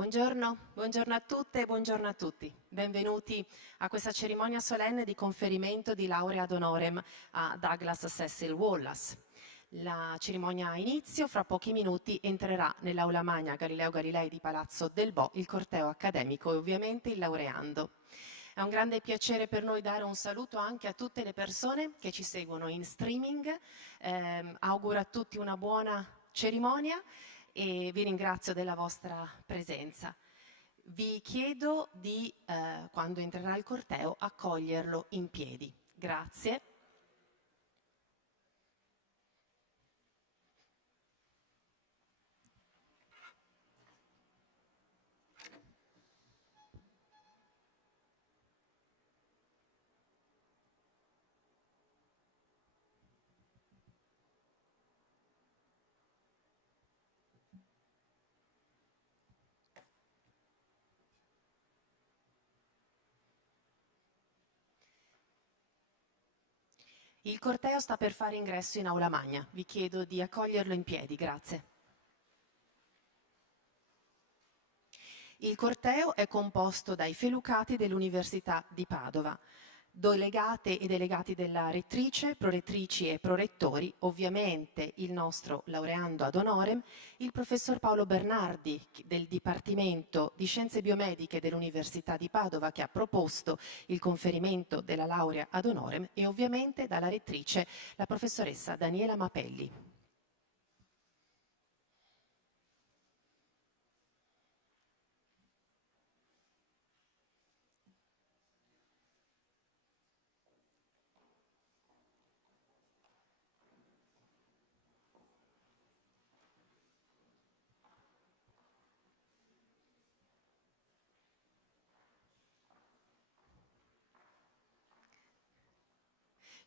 Buongiorno a tutte e buongiorno a tutti. Benvenuti a questa cerimonia solenne di conferimento di laurea ad honorem a Douglas Cecil Wallace. La cerimonia ha inizio, fra pochi minuti entrerà nell'aula magna Galileo Galilei di Palazzo del Bo il corteo accademico e ovviamente il laureando. È un grande piacere per noi dare un saluto anche a tutte le persone che ci seguono in streaming. Auguro a tutti una buona cerimonia e vi ringrazio della vostra presenza. Vi chiedo di, quando entrerà il corteo, accoglierlo in piedi. Grazie. Il corteo sta per fare ingresso in aula magna. Vi chiedo di accoglierlo in piedi, grazie. Il corteo è composto dai felucati dell'Università di Padova, delegate e delegati della rettrice, prorettrici e prorettori, ovviamente il nostro laureando ad honorem, il professor Paolo Bernardi del Dipartimento di Scienze Biomediche dell'Università di Padova che ha proposto il conferimento della laurea ad honorem e ovviamente dalla rettrice la professoressa Daniela Mapelli.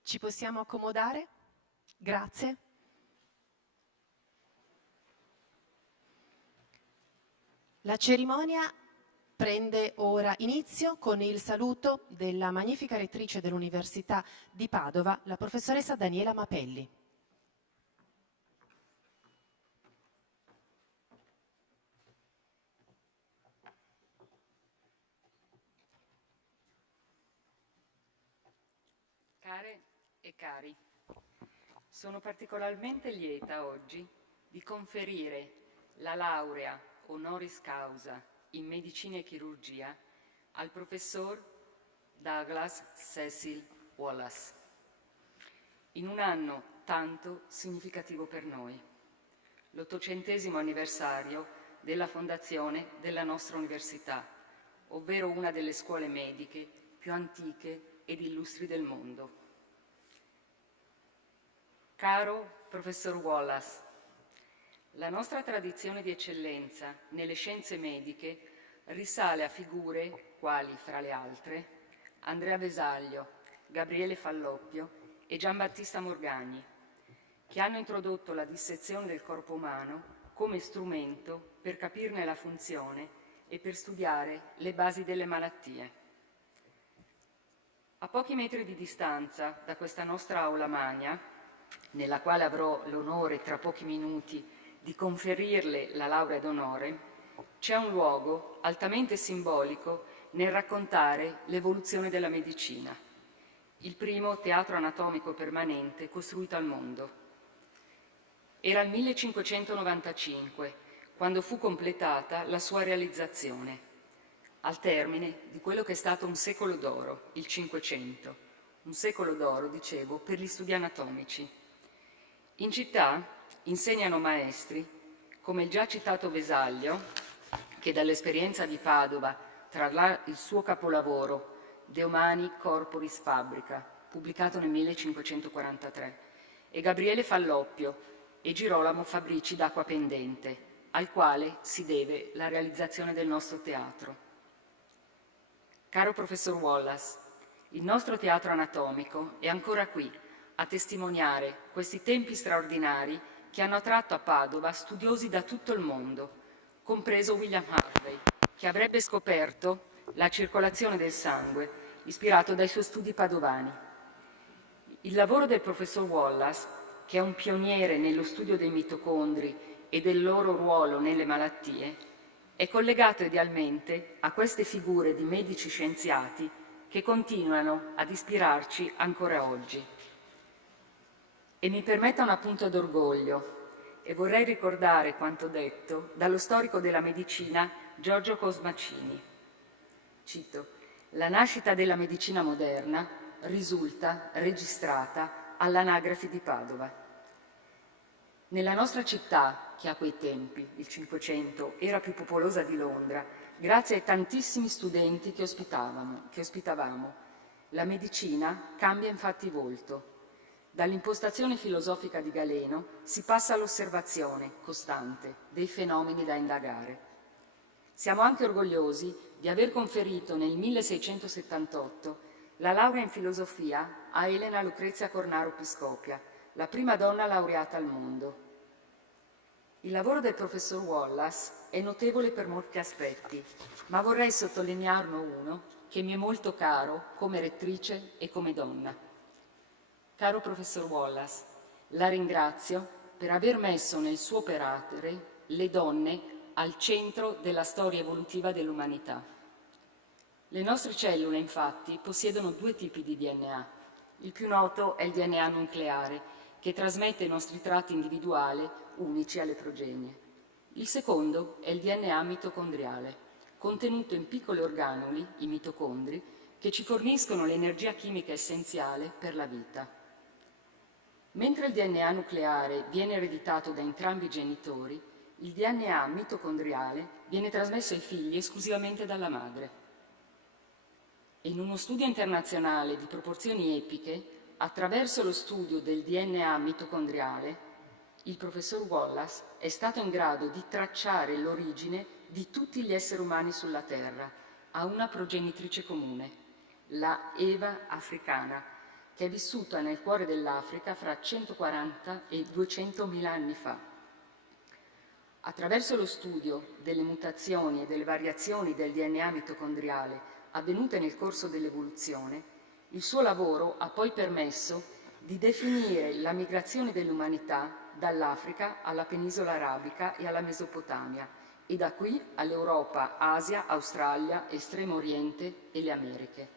Ci possiamo accomodare? Grazie. La cerimonia prende ora inizio con il saluto della magnifica rettrice dell'Università di Padova, la professoressa Daniela Mapelli. Care e cari, sono particolarmente lieta oggi di conferire la laurea honoris causa in Medicina e Chirurgia al professor Douglas Cecil Wallace, in un anno tanto significativo per noi, l'800° anniversario della fondazione della nostra università, ovvero una delle scuole mediche più antiche ed illustri del mondo. Caro professor Wallace, la nostra tradizione di eccellenza nelle scienze mediche risale a figure quali, fra le altre, Andrea Vesaglio, Gabriele Falloppio e Giambattista Morgagni, che hanno introdotto la dissezione del corpo umano come strumento per capirne la funzione e per studiare le basi delle malattie. A pochi metri di distanza da questa nostra aula magna, nella quale avrò l'onore tra pochi minuti di conferirle la laurea d'onore, c'è un luogo altamente simbolico nel raccontare l'evoluzione della medicina, il primo teatro anatomico permanente costruito al mondo. Era il 1595, quando fu completata la sua realizzazione, al termine di quello che è stato un secolo d'oro, il Cinquecento. Un secolo d'oro, dicevo, per gli studi anatomici. In città insegnano maestri come il già citato Vesaglio, che dall'esperienza di Padova trarrà il suo capolavoro De Humani Corporis Fabrica, pubblicato nel 1543, e Gabriele Falloppio e Girolamo Fabrici d'Acqua Pendente, al quale si deve la realizzazione del nostro teatro. Caro professor Wallace, il nostro teatro anatomico è ancora qui a testimoniare questi tempi straordinari che hanno attratto a Padova studiosi da tutto il mondo, compreso William Harvey, che avrebbe scoperto la circolazione del sangue ispirato dai suoi studi padovani. Il lavoro del professor Wallace, che è un pioniere nello studio dei mitocondri e del loro ruolo nelle malattie, è collegato idealmente a queste figure di medici scienziati che continuano ad ispirarci ancora oggi. E mi permetta un appunto d'orgoglio, e vorrei ricordare quanto detto dallo storico della medicina Giorgio Cosmacini. Cito: «La nascita della medicina moderna risulta registrata all'anagrafe di Padova. Nella nostra città, che a quei tempi, il Cinquecento, era più popolosa di Londra, grazie ai tantissimi studenti che ospitavamo, la medicina cambia infatti volto. Dall'impostazione filosofica di Galeno si passa all'osservazione costante dei fenomeni da indagare. Siamo anche orgogliosi di aver conferito nel 1678 la laurea in filosofia a Elena Lucrezia Cornaro Piscopia, la prima donna laureata al mondo. Il lavoro del professor Wallace è notevole per molti aspetti, ma vorrei sottolinearne uno che mi è molto caro come rettrice e come donna. Caro professor Wallace, la ringrazio per aver messo nel suo operare le donne al centro della storia evolutiva dell'umanità. Le nostre cellule, infatti, possiedono due tipi di DNA. Il più noto è il DNA nucleare, che trasmette i nostri tratti individuali unici alle progenie. Il secondo è il DNA mitocondriale, contenuto in piccoli organuli, i mitocondri, che ci forniscono l'energia chimica essenziale per la vita. Mentre il DNA nucleare viene ereditato da entrambi i genitori, il DNA mitocondriale viene trasmesso ai figli esclusivamente dalla madre. E in uno studio internazionale di proporzioni epiche, attraverso lo studio del DNA mitocondriale, il professor Wallace è stato in grado di tracciare l'origine di tutti gli esseri umani sulla Terra a una progenitrice comune, la Eva africana, che è vissuta nel cuore dell'Africa fra 140 e 200.000 anni fa. Attraverso lo studio delle mutazioni e delle variazioni del DNA mitocondriale avvenute nel corso dell'evoluzione, il suo lavoro ha poi permesso di definire la migrazione dell'umanità dall'Africa alla penisola arabica e alla Mesopotamia, e da qui all'Europa, Asia, Australia, Estremo Oriente e le Americhe.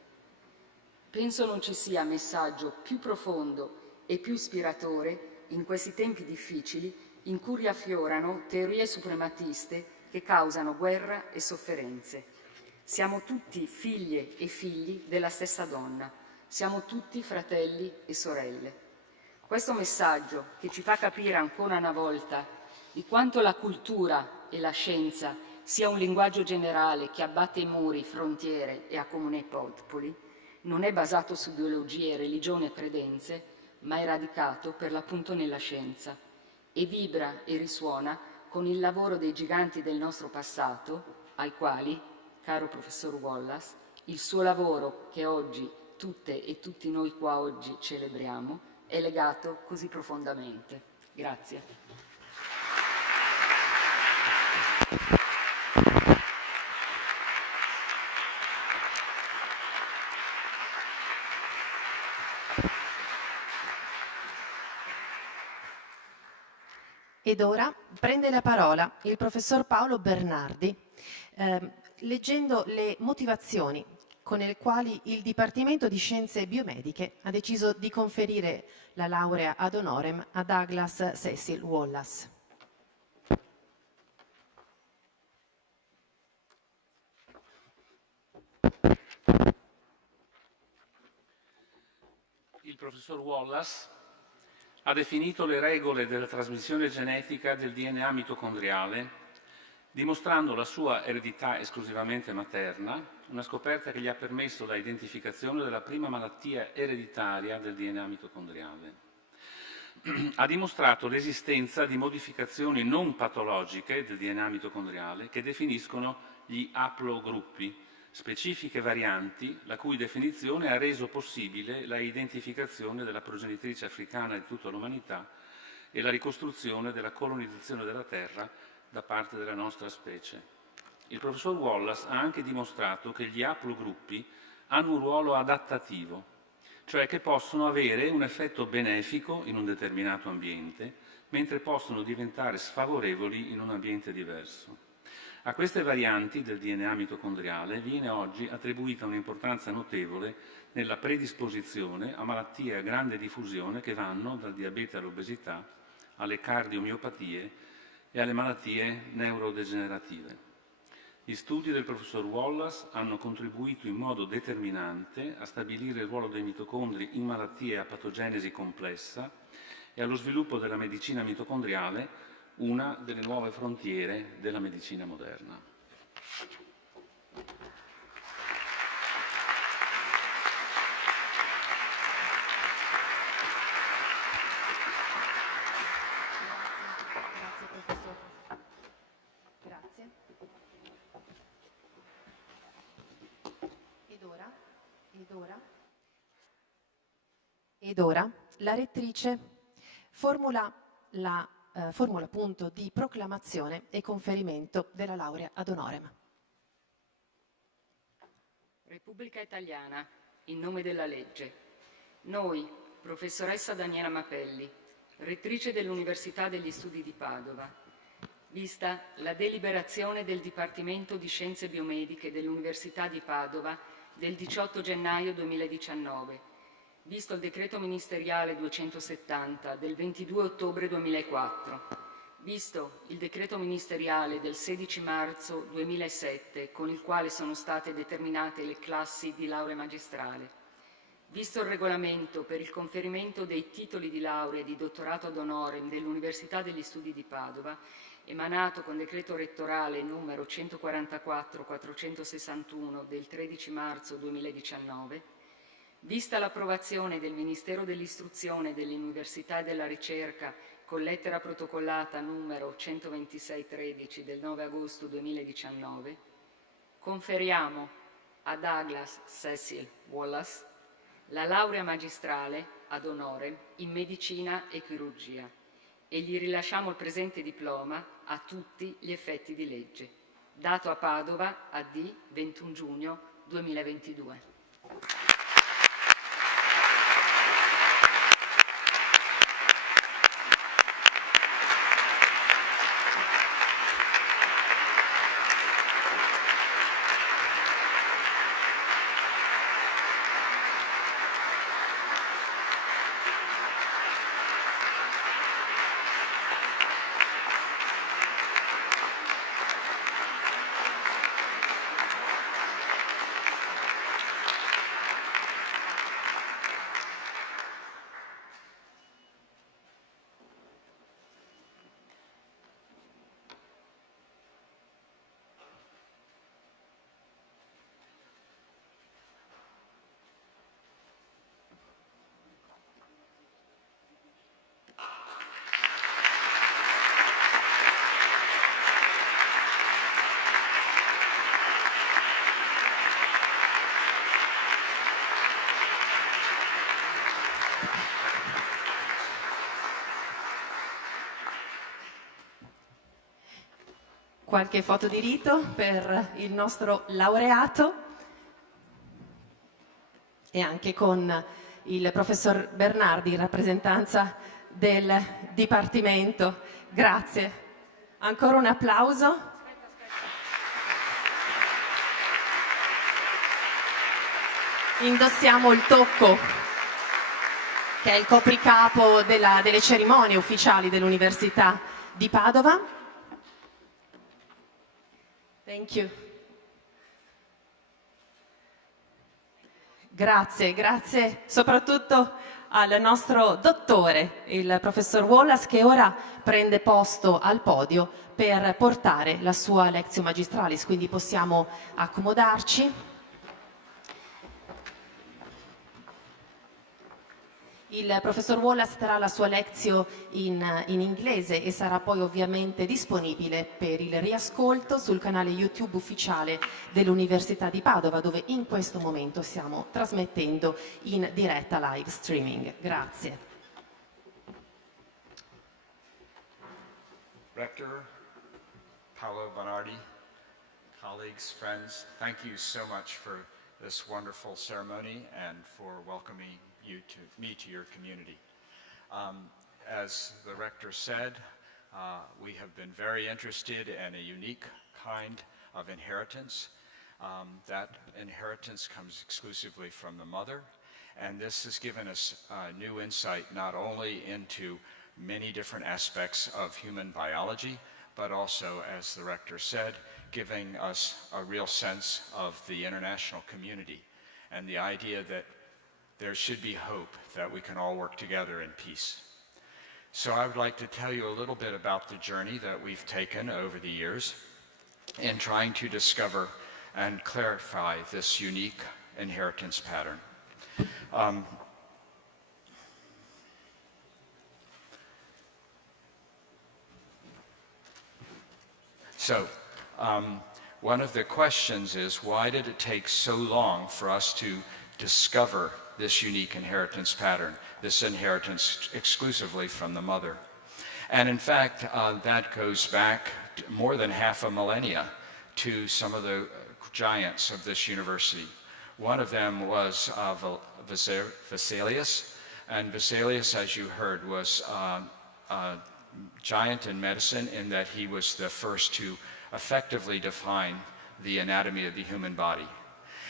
Penso non ci sia messaggio più profondo e più ispiratore in questi tempi difficili in cui riaffiorano teorie suprematiste che causano guerra e sofferenze. Siamo tutti figlie e figli della stessa donna, siamo tutti fratelli e sorelle. Questo messaggio, che ci fa capire ancora una volta di quanto la cultura e la scienza sia un linguaggio generale che abbatte i muri, frontiere e accomuna i popoli, non è basato su ideologie, religioni e credenze, ma è radicato per l'appunto nella scienza e vibra e risuona con il lavoro dei giganti del nostro passato, ai quali, caro professor Wallace, il suo lavoro che oggi tutte e tutti noi qua oggi celebriamo è legato così profondamente. Grazie. Ed ora prende la parola il professor Paolo Bernardi, leggendo le motivazioni con le quali il Dipartimento di Scienze Biomediche ha deciso di conferire la laurea ad honorem a Douglas Cecil Wallace. Il professor Wallace ha definito le regole della trasmissione genetica del DNA mitocondriale, dimostrando la sua eredità esclusivamente materna, una scoperta che gli ha permesso la identificazione della prima malattia ereditaria del DNA mitocondriale. Ha dimostrato l'esistenza di modificazioni non patologiche del DNA mitocondriale che definiscono gli haplogruppi, specifiche varianti la cui definizione ha reso possibile la identificazione della progenitrice africana di tutta l'umanità e la ricostruzione della colonizzazione della Terra da parte della nostra specie. Il professor Wallace ha anche dimostrato che gli haplogruppi hanno un ruolo adattativo, cioè che possono avere un effetto benefico in un determinato ambiente, mentre possono diventare sfavorevoli in un ambiente diverso. A queste varianti del DNA mitocondriale viene oggi attribuita un'importanza notevole nella predisposizione a malattie a grande diffusione che vanno dal diabete all'obesità, alle cardiomiopatie e alle malattie neurodegenerative. Gli studi del professor Wallace hanno contribuito in modo determinante a stabilire il ruolo dei mitocondri in malattie a patogenesi complessa e allo sviluppo della medicina mitocondriale, una delle nuove frontiere della medicina moderna. Grazie professore. Grazie. Ed ora la rettrice formula appunto di proclamazione e conferimento della laurea ad honorem. Repubblica Italiana, in nome della legge. Noi, professoressa Daniela Mapelli, rettrice dell'Università degli Studi di Padova, vista la deliberazione del Dipartimento di Scienze Biomediche dell'Università di Padova del 18 gennaio 2019, visto il decreto ministeriale 270 del 22 ottobre 2004, visto il decreto ministeriale del 16 marzo 2007 con il quale sono state determinate le classi di laurea magistrale, visto il regolamento per il conferimento dei titoli di laurea e di dottorato ad honorem dell'Università degli Studi di Padova, emanato con decreto rettorale numero 144-461 del 13 marzo 2019, vista l'approvazione del Ministero dell'Istruzione, dell'Università e della Ricerca con lettera protocollata numero 12613 del 9 agosto 2019, conferiamo a Douglas Cecil Wallace la laurea magistrale ad honorem in Medicina e Chirurgia e gli rilasciamo il presente diploma a tutti gli effetti di legge, dato a Padova AD 21 giugno 2022. Qualche foto di rito per il nostro laureato e anche con il professor Bernardi in rappresentanza del Dipartimento. Grazie. Ancora un applauso. Indossiamo il tocco, che è il copricapo delle cerimonie ufficiali dell'Università di Padova. Thank you. Grazie soprattutto al nostro dottore, il professor Wallace, che ora prende posto al podio per portare la sua lectio magistralis, quindi possiamo accomodarci. Il professor Wallace terrà la sua lezione in inglese e sarà poi ovviamente disponibile per il riascolto sul canale YouTube ufficiale dell'Università di Padova, dove in questo momento stiamo trasmettendo in diretta live streaming. Grazie. Rector, Paolo Bonardi, colleagues, friends, thank you so much for this wonderful ceremony and for welcoming me to your community. As the rector said, we have been very interested in a unique kind of inheritance. That inheritance comes exclusively from the mother, and this has given us new insight not only into many different aspects of human biology, but also, as the rector said, giving us a real sense of the international community and the idea that there should be hope that we can all work together in peace. So I would like to tell you a little bit about the journey that we've taken over the years in trying to discover and clarify this unique inheritance pattern. One of the questions is, why did it take so long for us to discover this unique inheritance pattern, this inheritance exclusively from the mother? And in fact, that goes back more than half a millennia to some of the giants of this university. One of them was Vesalius, and Vesalius, as you heard, was a giant in medicine in that he was the first to effectively define the anatomy of the human body.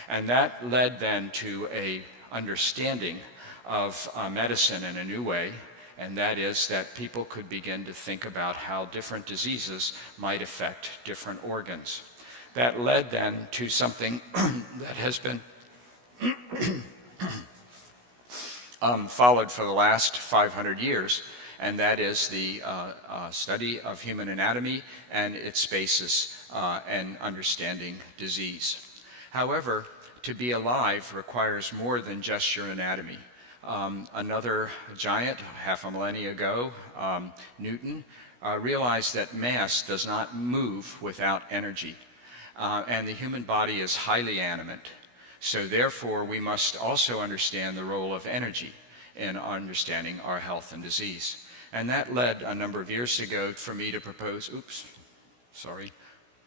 And that led then to a understanding of medicine in a new way, and that is that people could begin to think about how different diseases might affect different organs. That led then to something that has been followed for the last 500 years, and that is the study of human anatomy and its basis and understanding disease. However, to be alive requires more than just your anatomy. Another giant, half a millennia ago, Newton, realized that mass does not move without energy. And the human body is highly animate. So therefore, we must also understand the role of energy in understanding our health and disease. And that led a number of years ago for me to propose,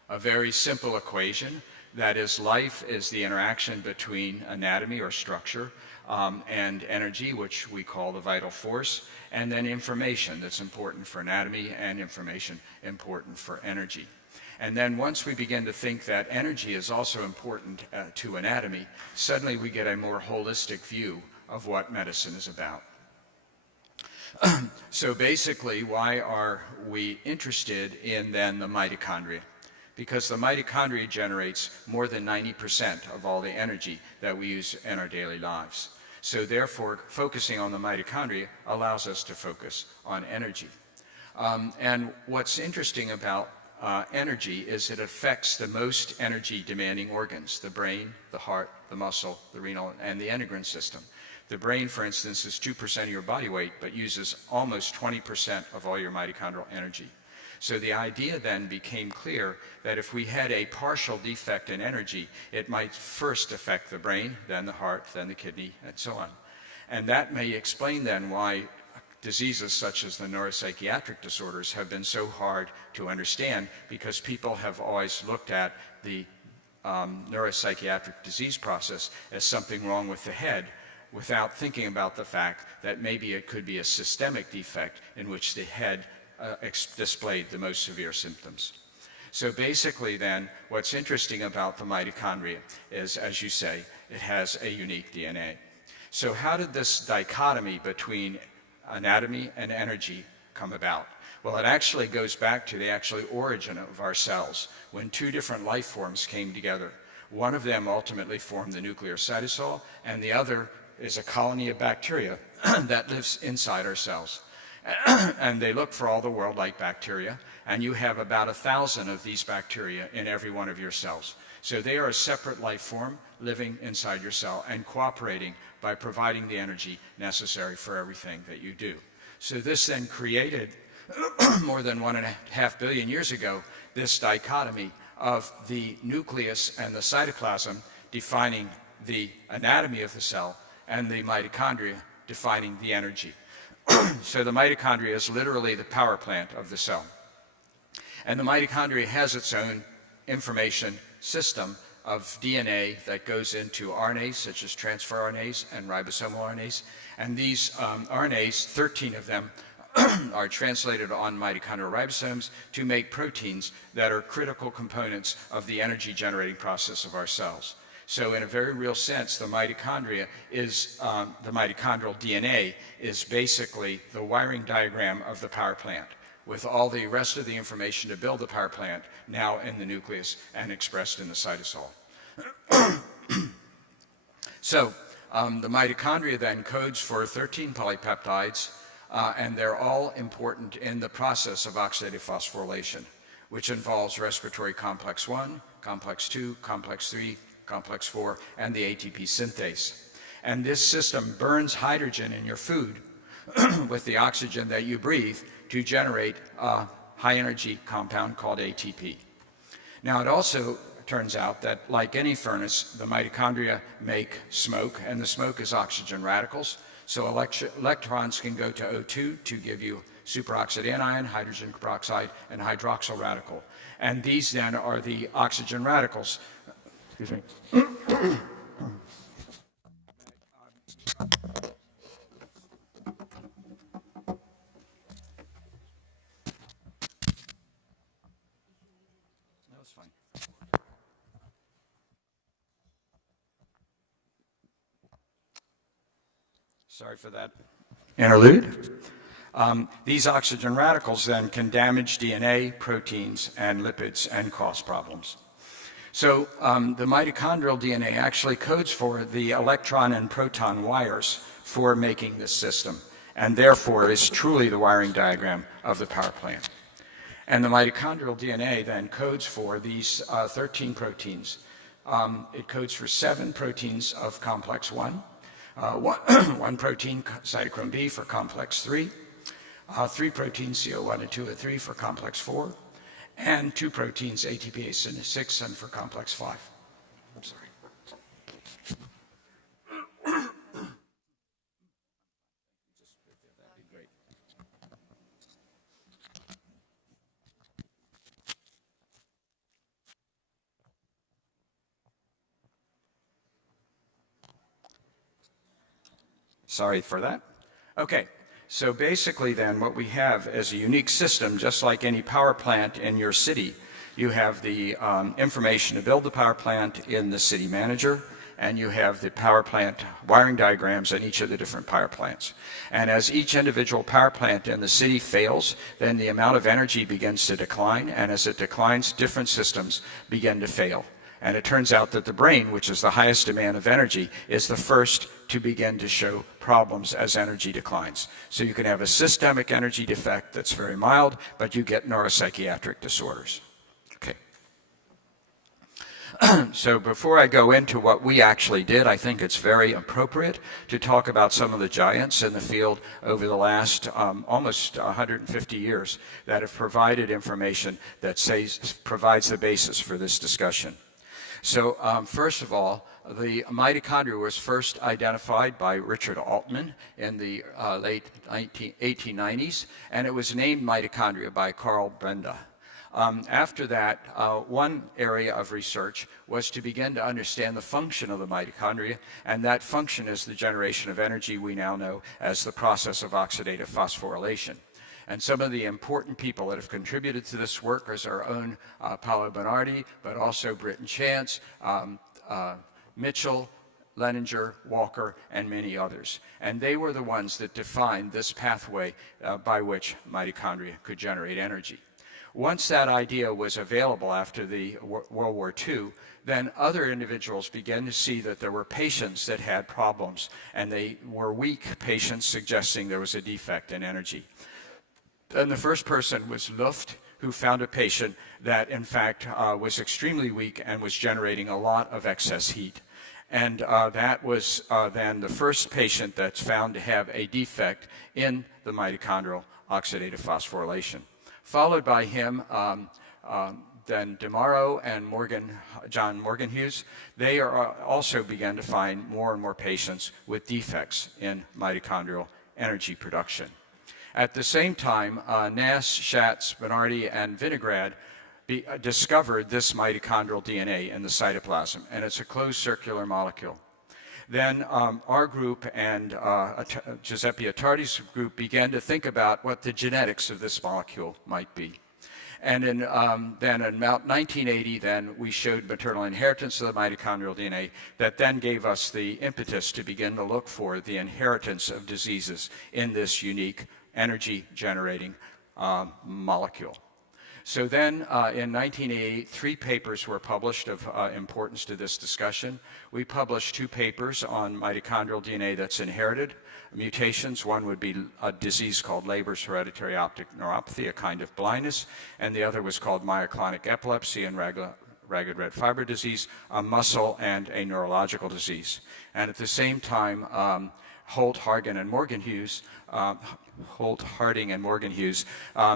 a very simple equation. That is, life is the interaction between anatomy or structure and energy, which we call the vital force, and then information that's important for anatomy and information important for energy. And then once we begin to think that energy is also important to anatomy, suddenly we get a more holistic view of what medicine is about. So basically, why are we interested in then the mitochondria? Because the mitochondria generates more than 90% of all the energy that we use in our daily lives. So therefore, focusing on the mitochondria allows us to focus on energy. And what's interesting about energy is it affects the most energy demanding organs: the brain, the heart, the muscle, the renal, and the endocrine system. The brain, for instance, is 2% of your body weight, but uses almost 20% of all your mitochondrial energy. So the idea then became clear that if we had a partial defect in energy, it might first affect the brain, then the heart, then the kidney, and so on. And that may explain then why diseases such as the neuropsychiatric disorders have been so hard to understand, because people have always looked at the neuropsychiatric disease process as something wrong with the head, without thinking about the fact that maybe it could be a systemic defect in which the head displayed the most severe symptoms. So basically then, what's interesting about the mitochondria is, as you say, it has a unique DNA. So how did this dichotomy between anatomy and energy come about? Well, it actually goes back to the actual origin of our cells, when two different life forms came together. One of them ultimately formed the nuclear cytosol, and the other is a colony of bacteria that lives inside our cells. And they look for all the world like bacteria, and you have about 1,000 of these bacteria in every one of your cells. So they are a separate life form living inside your cell and cooperating by providing the energy necessary for everything that you do. So this then created, more than 1.5 billion years ago, this dichotomy of the nucleus and the cytoplasm defining the anatomy of the cell, and the mitochondria defining the energy. So the mitochondria is literally the power plant of the cell. And the mitochondria has its own information system of DNA that goes into RNAs, such as transfer RNAs and ribosomal RNAs. And these RNAs, 13 of them, are translated on mitochondrial ribosomes to make proteins that are critical components of the energy generating process of our cells. So in a very real sense, the mitochondria is, the mitochondrial DNA is basically the wiring diagram of the power plant, with all the rest of the information to build the power plant now in the nucleus and expressed in the cytosol. So the mitochondria then codes for 13 polypeptides, and they're all important in the process of oxidative phosphorylation, which involves respiratory complex 1, complex 2, complex 3, complex 4, and the ATP synthase. And this system burns hydrogen in your food with the oxygen that you breathe to generate a high energy compound called ATP. Now it also turns out that, like any furnace, the mitochondria make smoke, and the smoke is oxygen radicals. So electrons can go to O2 to give you superoxide anion, hydrogen peroxide, and hydroxyl radical. And these then are the oxygen radicals. Excuse me. That's fine. Sorry for that interlude. These oxygen radicals then can damage DNA, proteins, and lipids and cause problems. So the mitochondrial DNA actually codes for the electron and proton wires for making this system, and therefore is truly the wiring diagram of the power plant. And the mitochondrial DNA then codes for these 13 proteins. It codes for 7 proteins of complex 1, one protein, cytochrome B, for complex 3, 3 proteins, CO1 and 2 and 3, for complex 4, and 2 proteins, ATPase and 6, and for complex 5. I'm sorry. That'd be great. Sorry for that. Okay. So basically then what we have is a unique system, just like any power plant in your city. You have the information to build the power plant in the city manager, and you have the power plant wiring diagrams in each of the different power plants. And as each individual power plant in the city fails, then the amount of energy begins to decline, and as it declines, different systems begin to fail. And it turns out that the brain, which is the highest demand of energy, is the first to begin to show problems as energy declines. So you can have a systemic energy defect that's very mild, but you get neuropsychiatric disorders. Okay. So before I go into what we actually did, I think it's very appropriate to talk about some of the giants in the field over the last almost 150 years that have provided information that provides the basis for this discussion. So first of all, the mitochondria was first identified by Richard Altman in the late 1890s, and it was named mitochondria by Carl Brenda. After that, one area of research was to begin to understand the function of the mitochondria, and that function is the generation of energy we now know as the process of oxidative phosphorylation. And some of the important people that have contributed to this work is our own Paolo Bernardi, but also Britton Chance, Mitchell, Leninger, Walker, and many others. And they were the ones that defined this pathway by which mitochondria could generate energy. Once that idea was available after the World War II, then other individuals began to see that there were patients that had problems, and they were weak patients, suggesting there was a defect in energy. And the first person was Luft, who found a patient that in fact was extremely weak and was generating a lot of excess heat. And that was then the first patient that's found to have a defect in the mitochondrial oxidative phosphorylation. Followed by him, then DeMauro and John Morganhughes, they also began to find more and more patients with defects in mitochondrial energy production. At the same time, Nass, Schatz, Bernardi, and Vinograd discovered this mitochondrial DNA in the cytoplasm, and it's a closed circular molecule. then our group and Giuseppe Attardi's group began to think about what the genetics of this molecule might be. And then in about 1980, then we showed maternal inheritance of the mitochondrial DNA that then gave us the impetus to begin to look for the inheritance of diseases in this unique energy-generating molecule. So then in 1980, 3 papers were published of importance to this discussion. We published 2 papers on mitochondrial DNA that's inherited mutations. One would be a disease called Leber's hereditary optic neuropathy, a kind of blindness, and the other was called myoclonic epilepsy and ragged red fiber disease, a muscle and a neurological disease. And at the same time, Holt, Harding, and Morgan-Hughes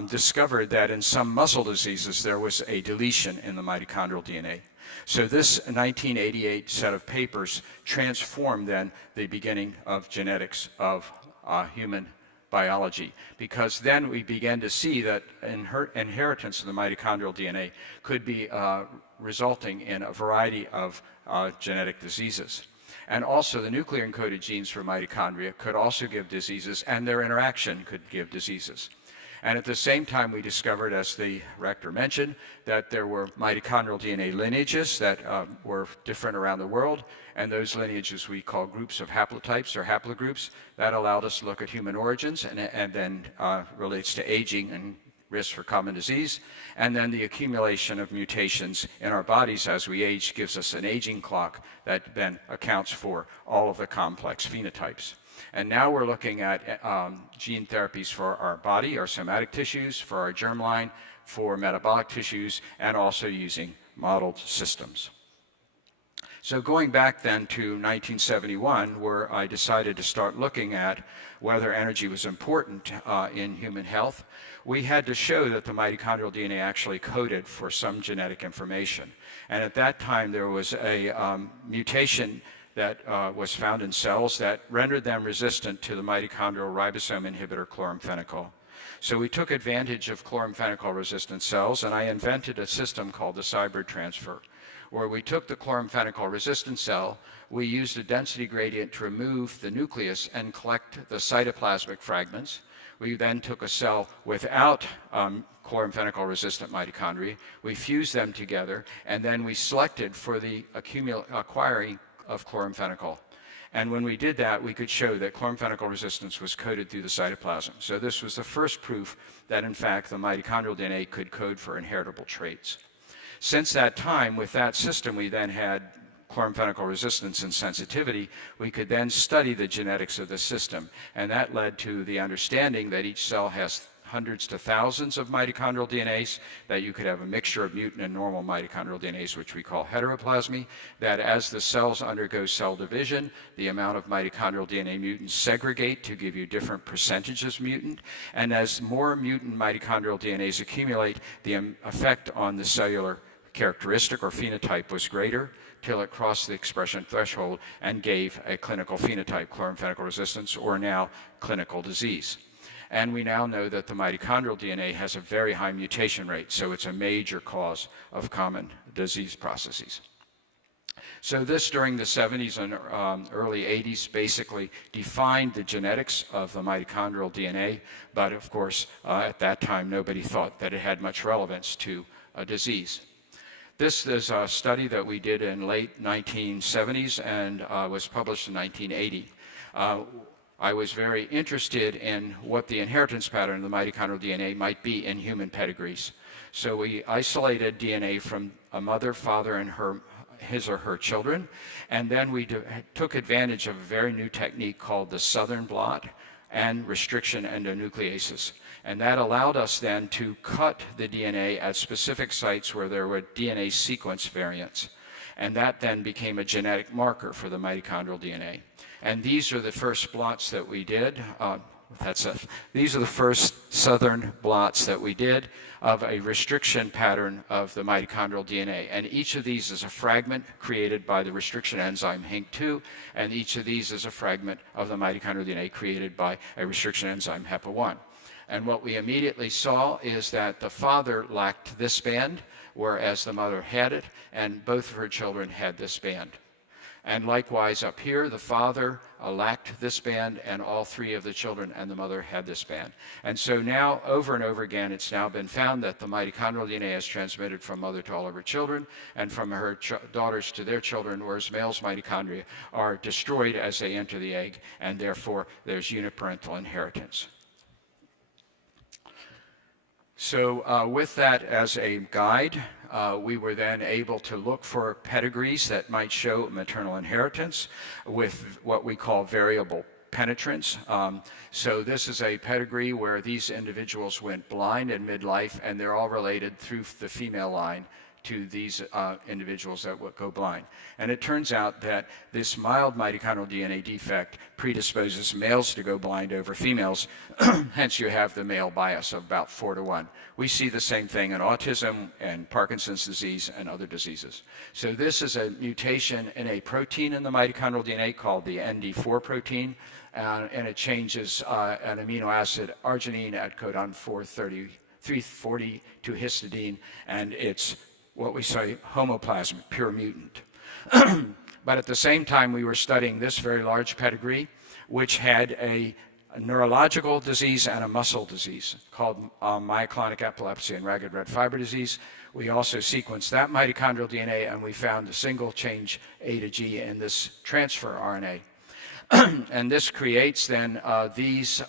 discovered that in some muscle diseases there was a deletion in the mitochondrial DNA. So this 1988 set of papers transformed then the beginning of genetics of human biology, because then we began to see that inheritance of the mitochondrial DNA could be resulting in a variety of genetic diseases. And also the nuclear encoded genes for mitochondria could also give diseases, and their interaction could give diseases. And at the same time, we discovered, as the rector mentioned, that there were mitochondrial DNA lineages that were different around the world, and those lineages we call groups of haplotypes or haplogroups. That allowed us to look at human origins, and then relates to aging and risk for common disease. And then the accumulation of mutations in our bodies as we age gives us an aging clock that then accounts for all of the complex phenotypes. And now we're looking at gene therapies for our body, our somatic tissues, for our germline, for metabolic tissues, and also using modeled systems. So going back then to 1971, where I decided to start looking at whether energy was important in human health, we had to show that the mitochondrial DNA actually coded for some genetic information. And at that time, there was a mutation that was found in cells that rendered them resistant to the mitochondrial ribosome inhibitor chloramphenicol. So we took advantage of chloramphenicol-resistant cells, and I invented a system called the Cybrid transfer, where we took the chloramphenicol-resistant cell, we used a density gradient to remove the nucleus and collect the cytoplasmic fragments. We then took a cell without chloramphenicol-resistant mitochondria, we fused them together, and then we selected for the acquiring of chloramphenicol. And when we did that, we could show that chloramphenicol resistance was coded through the cytoplasm. So this was the first proof that, in fact, the mitochondrial DNA could code for inheritable traits. Since that time, with that system, we then had chloramphenicol resistance and sensitivity. We could then study the genetics of the system, and that led to the understanding that each cell has hundreds to thousands of mitochondrial DNAs, that you could have a mixture of mutant and normal mitochondrial DNAs, which we call heteroplasmy, that as the cells undergo cell division, the amount of mitochondrial DNA mutants segregate to give you different percentages mutant, and as more mutant mitochondrial DNAs accumulate, the effect on the cellular characteristic or phenotype was greater till it crossed the expression threshold and gave a clinical phenotype, chloramphenicol resistance, or now clinical disease. And we now know that the mitochondrial DNA has a very high mutation rate, so it's a major cause of common disease processes. So this, during the 70s and early 80s, basically defined the genetics of the mitochondrial DNA, but of course, at that time, nobody thought that it had much relevance to a disease. This is a study that we did in late 1970s and was published in 1980. I was very interested in what the inheritance pattern of the mitochondrial DNA might be in human pedigrees. So we isolated DNA from a mother, father, and his or her children, and then we took advantage of a very new technique called the southern blot and restriction endonucleases. And that allowed us then to cut the DNA at specific sites where there were DNA sequence variants. And that then became a genetic marker for the mitochondrial DNA. And these are the first blots that we did. These are the first southern blots that we did of a restriction pattern of the mitochondrial DNA. And each of these is a fragment created by the restriction enzyme HINC2, and each of these is a fragment of the mitochondrial DNA created by a restriction enzyme HEPA1. And what we immediately saw is that the father lacked this band, whereas the mother had it, and both of her children had this band. And likewise up here, the father lacked this band, and all three of the children and the mother had this band. And so now, over and over again, it's now been found that the mitochondrial DNA is transmitted from mother to all of her children, and from her daughters to their children, whereas males' mitochondria are destroyed as they enter the egg, and therefore there's uniparental inheritance. So with that as a guide, we were then able to look for pedigrees that might show maternal inheritance with what we call variable penetrance. So this is a pedigree where these individuals went blind in midlife, and they're all related through the female line to these individuals that would go blind. And it turns out that this mild mitochondrial DNA defect predisposes males to go blind over females, hence you have the male bias of about 4 to 1. We see the same thing in autism and Parkinson's disease and other diseases. So this is a mutation in a protein in the mitochondrial DNA called the ND4 protein, and it changes an amino acid arginine at codon 340 to histidine, and it's what we say homoplasmic, pure mutant. But at the same time, we were studying this very large pedigree, which had a neurological disease and a muscle disease called myoclonic epilepsy and ragged red fiber disease. We also sequenced that mitochondrial DNA, and we found a single change A to G in this transfer RNA. And this creates then these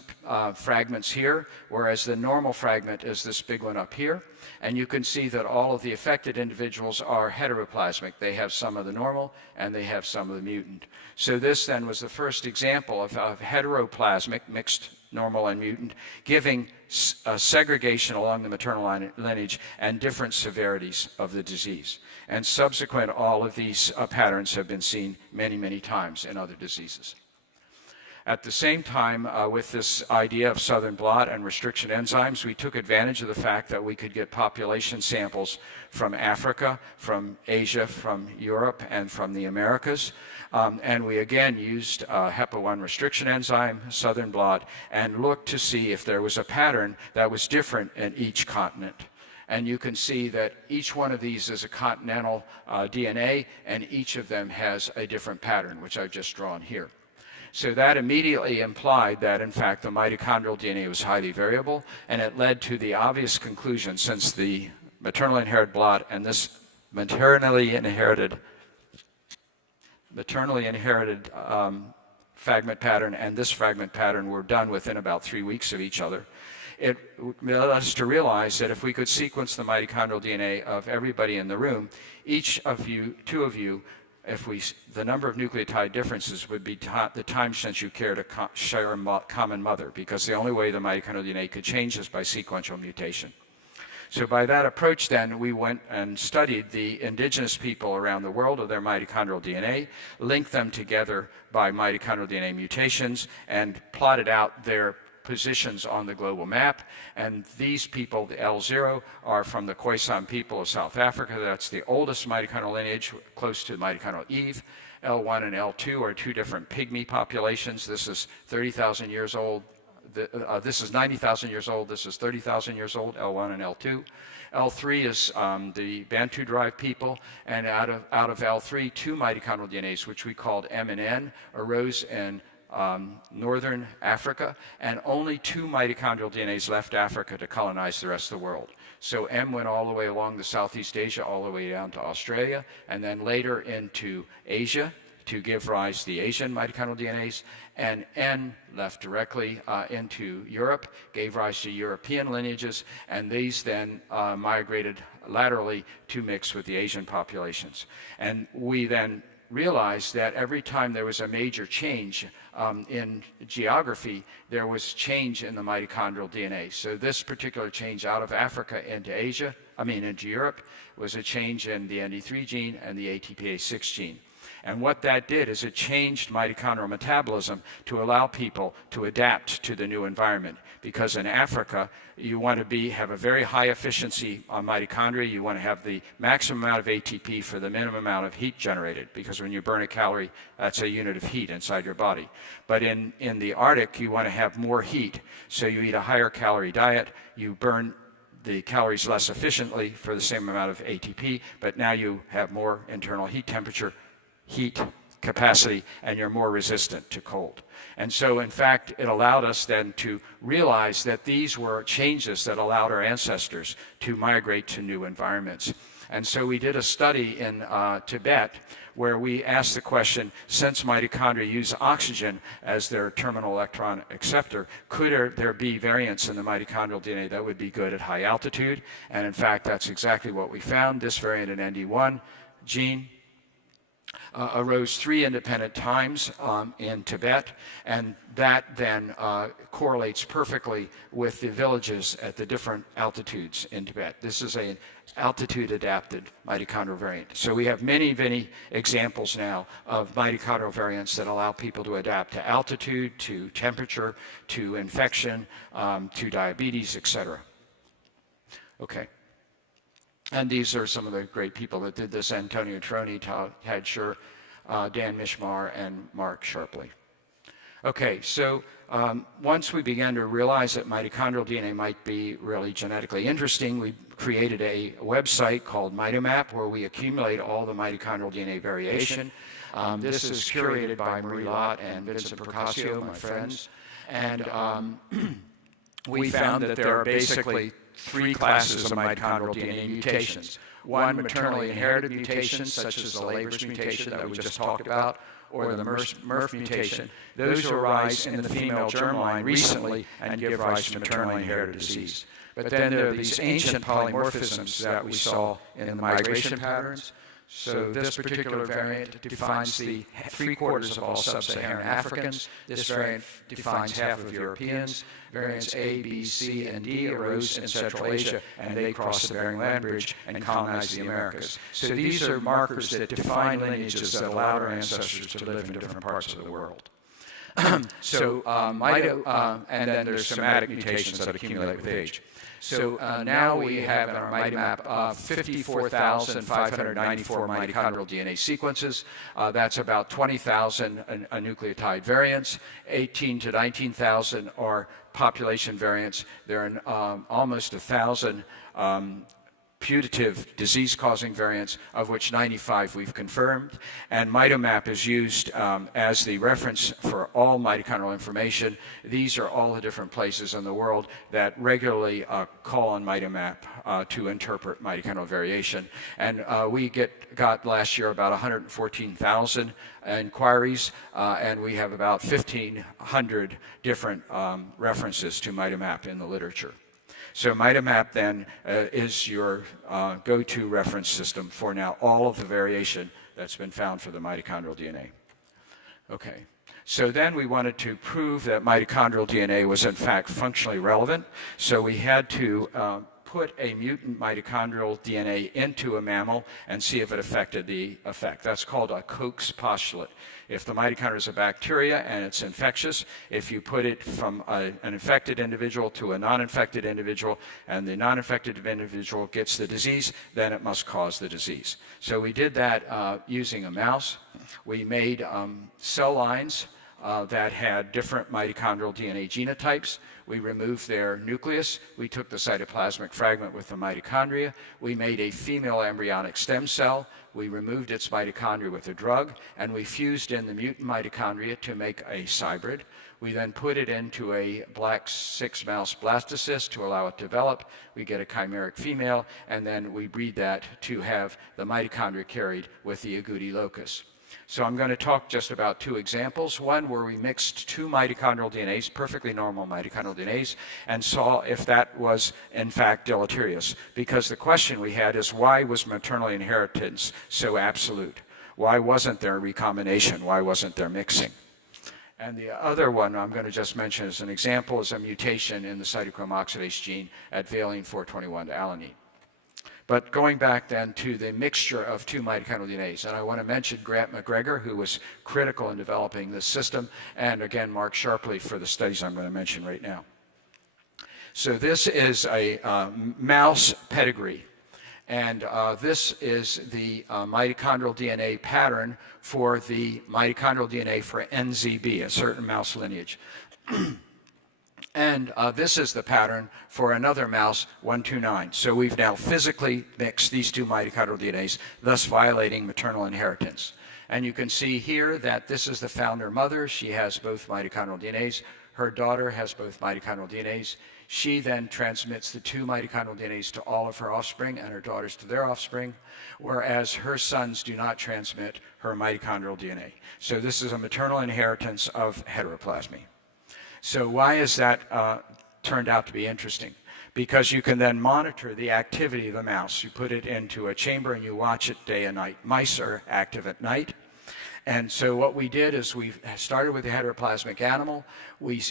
fragments here, whereas the normal fragment is this big one up here. And you can see that all of the affected individuals are heteroplasmic. They have some of the normal and they have some of the mutant. So this then was the first example of heteroplasmic, mixed normal and mutant, giving segregation along the maternal lineage and different severities of the disease. And subsequent, all of these patterns have been seen many, many times in other diseases. At the same time, with this idea of southern blot and restriction enzymes, we took advantage of the fact that we could get population samples from Africa, from Asia, from Europe, and from the Americas. And we again used HEPA1 restriction enzyme, southern blot, and looked to see if there was a pattern that was different in each continent. And you can see that each one of these is a continental DNA, and each of them has a different pattern, which I've just drawn here. So that immediately implied that, in fact, the mitochondrial DNA was highly variable, and it led to the obvious conclusion, since the maternally inherited blot and this maternally inherited fragment pattern and this fragment pattern were done within about 3 weeks of each other. It led us to realize that if we could sequence the mitochondrial DNA of everybody in the room, each of you, 2 of you, the number of nucleotide differences would be the time since you care to share a common mother, because the only way the mitochondrial DNA could change is by sequential mutation. So by that approach then, we went and studied the indigenous people around the world of their mitochondrial DNA, linked them together by mitochondrial DNA mutations, and plotted out their positions on the global map. And these people, the L0, are from the Khoisan people of South Africa. That's the oldest mitochondrial lineage, close to mitochondrial Eve. L1 and L2 are 2 different pygmy populations. This is 30,000 years old. This is 90,000 years old. This is 30,000 years old, L1 and L2. L3 is the Bantu-derived people, and out of L3, 2 mitochondrial DNAs, which we called M and N, arose in northern Africa, and only 2 mitochondrial DNAs left Africa to colonize the rest of the world. So M went all the way along the Southeast Asia, all the way down to Australia, and then later into Asia to give rise to the Asian mitochondrial DNAs, and N left directly into Europe, gave rise to European lineages, and these then migrated laterally to mix with the Asian populations. And we then realized that every time there was a major change in geography, there was change in the mitochondrial DNA. So this particular change out of Africa into Europe, was a change in the ND3 gene and the ATPase6 gene. And what that did is it changed mitochondrial metabolism to allow people to adapt to the new environment. Because in Africa, you want to have a very high efficiency on mitochondria. You want to have the maximum amount of ATP for the minimum amount of heat generated, because when you burn a calorie, that's a unit of heat inside your body. But in the Arctic, you want to have more heat. So you eat a higher calorie diet, you burn the calories less efficiently for the same amount of ATP, but now you have more internal heat temperature, heat capacity, and you're more resistant to cold. And so, in fact, it allowed us then to realize that these were changes that allowed our ancestors to migrate to new environments. And so we did a study in Tibet where we asked the question, since mitochondria use oxygen as their terminal electron acceptor, could there be variants in the mitochondrial DNA that would be good at high altitude? And in fact, that's exactly what we found. This variant in ND1 gene arose 3 independent times in Tibet, and that then correlates perfectly with the villages at the different altitudes in Tibet. This is an altitude-adapted mitochondrial variant. So we have many, many examples now of mitochondrial variants that allow people to adapt to altitude, to temperature, to infection, to diabetes, etc. Okay. And these are some of the great people that did this: Antonio Troni, Tad Schur, Dan Mishmar, and Mark Sharpley. Okay, so once we began to realize that mitochondrial DNA might be really genetically interesting, we created a website called Mitomap where we accumulate all the mitochondrial DNA variation. This is curated by Marie Lott and Vincent Procasio, my friends. And we found that there are basically 3 classes of mitochondrial DNA mutations. One, maternally inherited mutations, such as the Labor's mutation that we just talked about, or the MERF mutation. Those arise in the female germline recently and give rise to maternally inherited disease. But then there are these ancient polymorphisms that we saw in the migration patterns. So this particular variant defines the 3/4 of all sub-Saharan Africans. This variant defines half of Europeans. Variants A, B, C, and D arose in Central Asia, and they crossed the Bering Land Bridge and colonized the Americas. So these are markers that define lineages that allowed our ancestors to live in different parts of the world. And then there's somatic mutations that accumulate with age. So now we have in our Mitomap 54,594 mitochondrial DNA sequences. That's about 20,000 nucleotide variants. 18 to 19,000 are population variants. There are almost 1,000 putative disease-causing variants, of which 95 we've confirmed. And Mitomap is used as the reference for all mitochondrial information. These are all the different places in the world that regularly call on Mitomap to interpret mitochondrial variation. And we got last year about 114,000 inquiries, and we have about 1,500 different references to Mitomap in the literature. So Mitomap then is your go-to reference system for now all of the variation that's been found for the mitochondrial DNA. Okay, so then we wanted to prove that mitochondrial DNA was in fact functionally relevant. So we had to put a mutant mitochondrial DNA into a mammal and see if it affected the effect. That's called a Koch's postulate. If the mitochondria is a bacteria and it's infectious, if you put it from an infected individual to a non-infected individual and the non-infected individual gets the disease, then it must cause the disease. So we did that using a mouse. We made cell lines that had different mitochondrial DNA genotypes. We removed their nucleus. We took the cytoplasmic fragment with the mitochondria. We made a female embryonic stem cell. We removed its mitochondria with a drug, and we fused in the mutant mitochondria to make a cybrid. We then put it into a black 6 mouse blastocyst to allow it to develop. We get a chimeric female, and then we breed that to have the mitochondria carried with the agouti locus. So I'm going to talk just about 2 examples. One where we mixed 2 mitochondrial DNAs, perfectly normal mitochondrial DNAs, and saw if that was in fact deleterious. Because the question we had is, why was maternal inheritance so absolute? Why wasn't there recombination? Why wasn't there mixing? And the other one I'm going to just mention as an example is a mutation in the cytochrome oxidase gene at valine 421 alanine. But going back then to the mixture of 2 mitochondrial DNAs, and I want to mention Grant McGregor, who was critical in developing this system, and again, Mark Sharpley for the studies I'm going to mention right now. So this is a mouse pedigree, and this is the mitochondrial DNA pattern for the mitochondrial DNA for NZB, a certain mouse lineage. And this is the pattern for another mouse, 129. So we've now physically mixed these 2 mitochondrial DNAs, thus violating maternal inheritance. And you can see here that this is the founder mother. She has both mitochondrial DNAs. Her daughter has both mitochondrial DNAs. She then transmits the 2 mitochondrial DNAs to all of her offspring and her daughters to their offspring, whereas her sons do not transmit her mitochondrial DNA. So this is a maternal inheritance of heteroplasmy. So why is that turned out to be interesting? Because you can then monitor the activity of the mouse. You put it into a chamber and you watch it day and night. Mice are active at night. And so what we did is we started with the heteroplasmic animal. We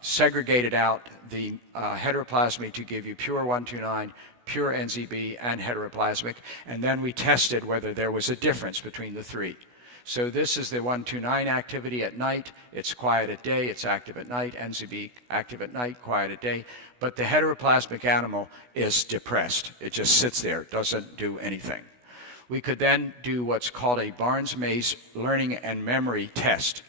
segregated out the heteroplasmy to give you pure 129, pure NZB, and heteroplasmic. And then we tested whether there was a difference between the 3. So this is the 129 activity at night. It's quiet at day. It's active at night. NZB active at night, quiet at day. But the heteroplasmic animal is depressed. It just sits there. It doesn't do anything. We could then do what's called a Barnes-Maze learning and memory test.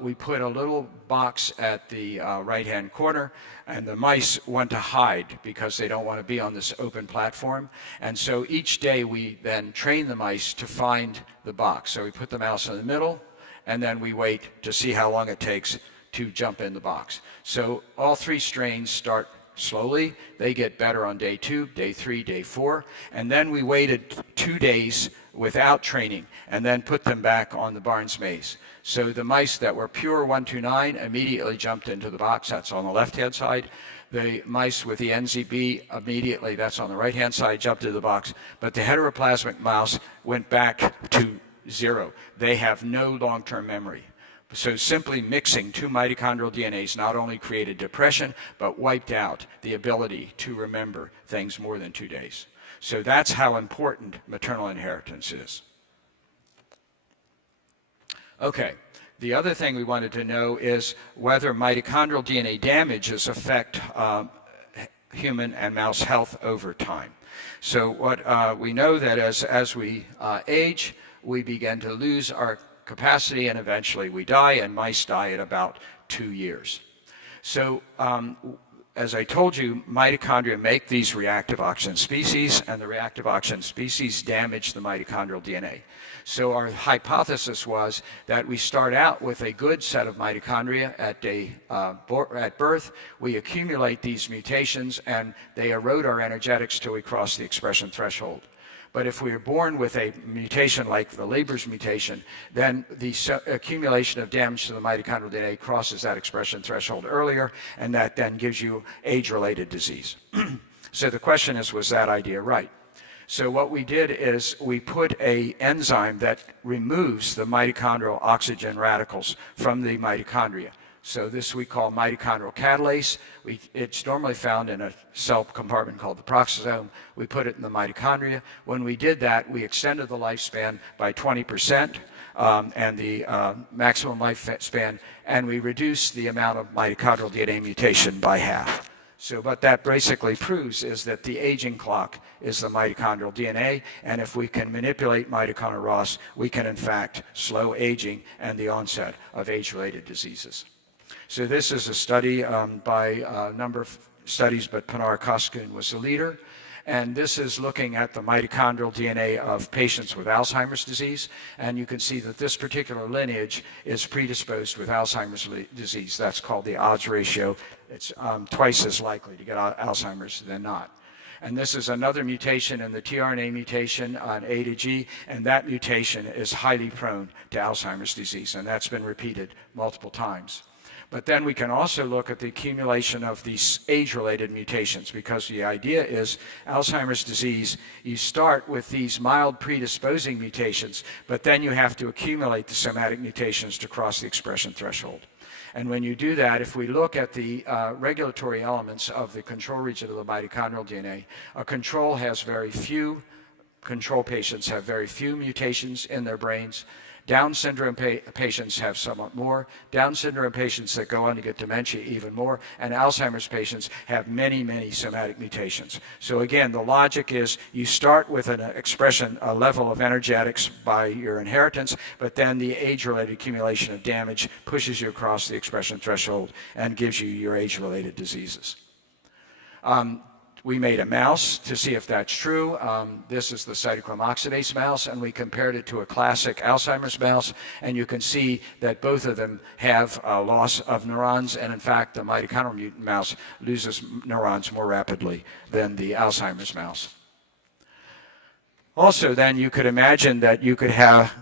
We put a little box at the right-hand corner, and the mice want to hide because they don't want to be on this open platform. And so each day we then train the mice to find the box. So we put the mouse in the middle, and then we wait to see how long it takes to jump in the box. So all 3 strains start slowly. They get better on day 2, day 3, day 4, and then we waited 2 days without training and then put them back on the Barnes maze. So the mice that were pure 129 immediately jumped into the box. That's on the left-hand side. The mice with the NZB immediately, that's on the right-hand side, jumped into the box. But the heteroplasmic mouse went back to 0. They have no long-term memory. So simply mixing 2 mitochondrial DNAs not only created depression, but wiped out the ability to remember things more than 2 days. So that's how important maternal inheritance is. Okay, the other thing we wanted to know is whether mitochondrial DNA damages affect human and mouse health over time. So what we know that as we age, we begin to lose our capacity, and eventually we die, and mice die at about 2 years. So as I told you, mitochondria make these reactive oxygen species, and the reactive oxygen species damage the mitochondrial DNA. So our hypothesis was that we start out with a good set of mitochondria at birth. We accumulate these mutations, and they erode our energetics till we cross the expression threshold. But if we are born with a mutation like the Leber's mutation, then the accumulation of damage to the mitochondrial DNA crosses that expression threshold earlier, and that then gives you age-related disease. So the question is, was that idea right? So what we did is we put an enzyme that removes the mitochondrial oxygen radicals from the mitochondria. So this we call mitochondrial catalase. It's normally found in a cell compartment called the peroxisome. We put it in the mitochondria. When we did that, we extended the lifespan by 20% and the maximum lifespan, and we reduced the amount of mitochondrial DNA mutation by half. So what that basically proves is that the aging clock is the mitochondrial DNA, and if we can manipulate mitochondrial ROS, we can in fact slow aging and the onset of age-related diseases. So this is a study by a number of studies, but Pinar Koskun was the leader. And this is looking at the mitochondrial DNA of patients with Alzheimer's disease. And you can see that this particular lineage is predisposed with Alzheimer's disease. That's called the odds ratio. It's twice as likely to get Alzheimer's than not. And this is another mutation in the tRNA mutation on A to G, and that mutation is highly prone to Alzheimer's disease, and that's been repeated multiple times. But then we can also look at the accumulation of these age-related mutations, because the idea is Alzheimer's disease, you start with these mild predisposing mutations, but then you have to accumulate the somatic mutations to cross the expression threshold. And when you do that, if we look at the regulatory elements of the control region of the mitochondrial DNA, a control has very few, control patients have very few mutations in their brains. Down syndrome patients have somewhat more. Down syndrome patients that go on to get dementia even more. And Alzheimer's patients have many, many somatic mutations. So again, the logic is you start with an expression, a level of energetics by your inheritance, but then the age-related accumulation of damage pushes you across the expression threshold and gives you your age-related diseases. We made a mouse to see if that's true. This is the cytochrome oxidase mouse, and we compared it to a classic Alzheimer's mouse, and you can see that both of them have a loss of neurons, and in fact, the mitochondrial mutant mouse loses neurons more rapidly than the Alzheimer's mouse. Also, then, you could imagine that you could have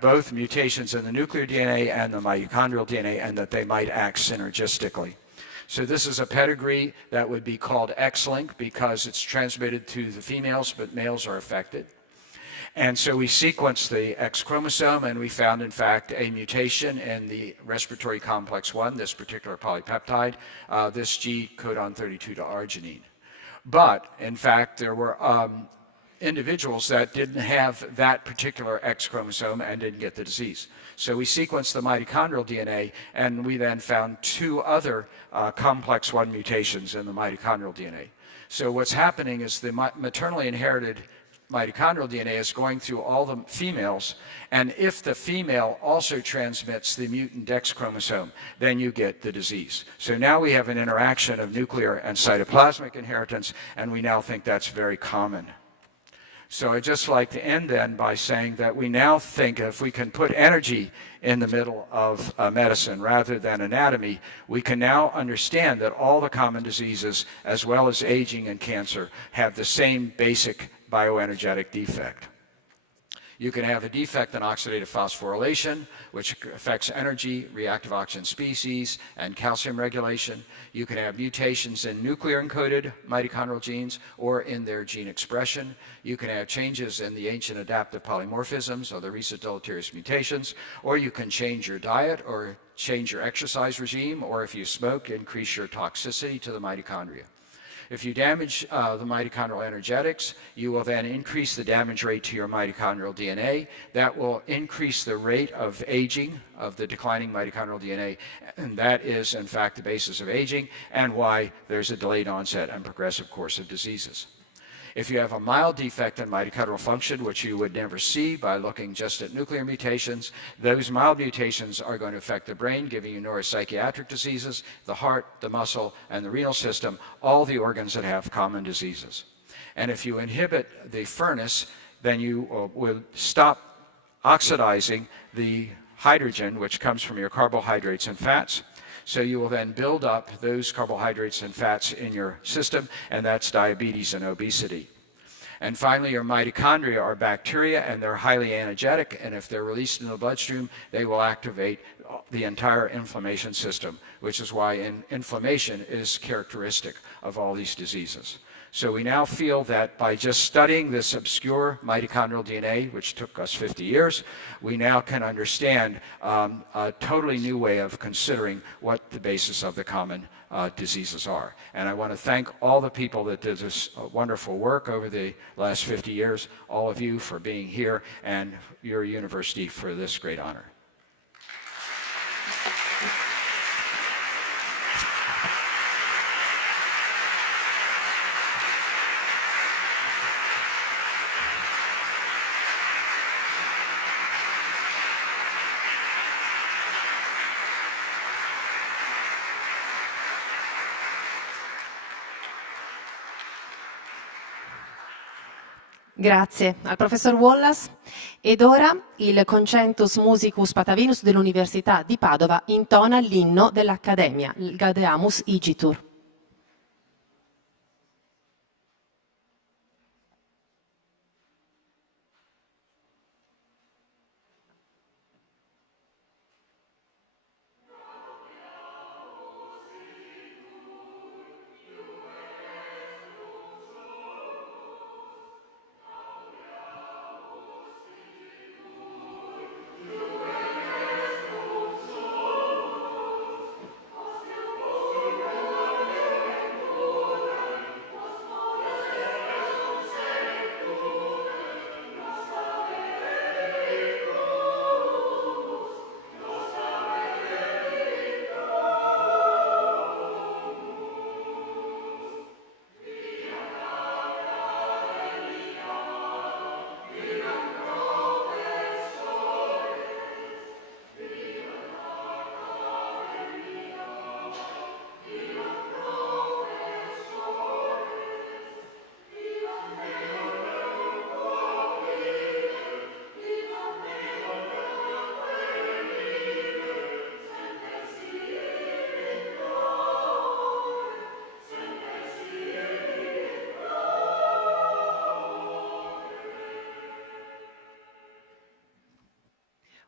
both mutations in the nuclear DNA and the mitochondrial DNA, and that they might act synergistically. So this is a pedigree that would be called X-linked because it's transmitted to the females, but males are affected. And so we sequenced the X chromosome, and we found, in fact, a mutation in the respiratory complex 1, this particular polypeptide, this G codon 32 to arginine. But, in fact, there were individuals that didn't have that particular X chromosome and didn't get the disease. So we sequenced the mitochondrial DNA, and we then found 2 other complex 1 mutations in the mitochondrial DNA. So what's happening is the maternally inherited mitochondrial DNA is going through all the females, and if the female also transmits the mutant X chromosome, then you get the disease. So now we have an interaction of nuclear and cytoplasmic inheritance, and we now think that's very common. So I'd just like to end then by saying that we now think if we can put energy in the middle of medicine rather than anatomy, we can now understand that all the common diseases, as well as aging and cancer, have the same basic bioenergetic defect. You can have a defect in oxidative phosphorylation, which affects energy, reactive oxygen species, and calcium regulation. You can have mutations in nuclear-encoded mitochondrial genes or in their gene expression. You can have changes in the ancient adaptive polymorphisms or the recent deleterious mutations, or you can change your diet or change your exercise regime, or if you smoke, increase your toxicity to the mitochondria. If you damage the mitochondrial energetics, you will then increase the damage rate to your mitochondrial DNA. That will increase the rate of aging of the declining mitochondrial DNA, and that is, in fact, the basis of aging and why there's a delayed onset and progressive course of diseases. If you have a mild defect in mitochondrial function, which you would never see by looking just at nuclear mutations, those mild mutations are going to affect the brain, giving you neuropsychiatric diseases, the heart, the muscle, and the renal system, all the organs that have common diseases. And if you inhibit the furnace, then you will stop oxidizing the hydrogen, which comes from your carbohydrates and fats. So you will then build up those carbohydrates and fats in your system, and that's diabetes and obesity. And finally, your mitochondria are bacteria, and they're highly energetic, and if they're released in the bloodstream, they will activate the entire inflammation system, which is why inflammation is characteristic of all these diseases. So we now feel that by just studying this obscure mitochondrial DNA, which took us 50 years, we now can understand a totally new way of considering what the basis of the common diseases are. And I want to thank all the people that did this wonderful work over the last 50 years, all of you for being here, and your university for this great honor. Grazie al professor Wallace. Ed ora il Concentus Musicus Patavinus dell'Università di Padova intona l'inno dell'Accademia, il Gaudeamus Igitur.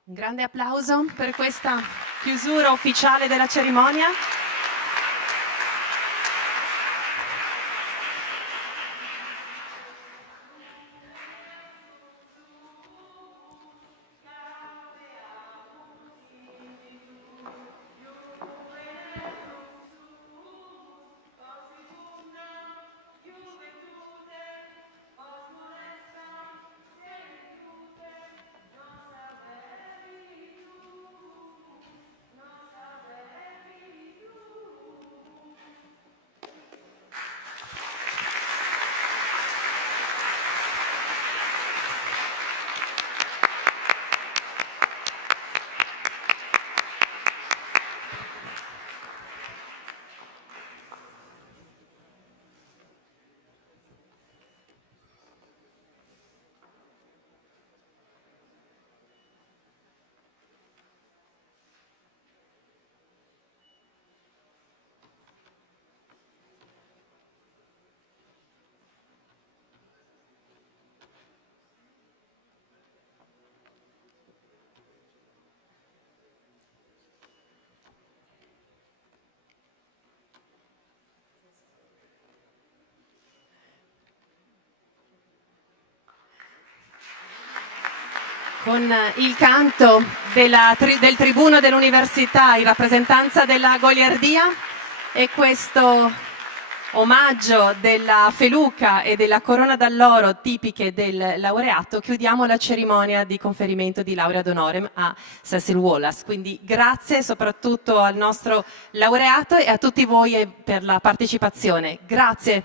Un grande applauso per questa chiusura ufficiale della cerimonia. Con il canto del tribuno dell'università in rappresentanza della goliardia e questo omaggio della feluca e della corona d'alloro tipiche del laureato, chiudiamo la cerimonia di conferimento di laurea d'honorem a Cecil Wallace. Quindi grazie soprattutto al nostro laureato e a tutti voi per la partecipazione. Grazie.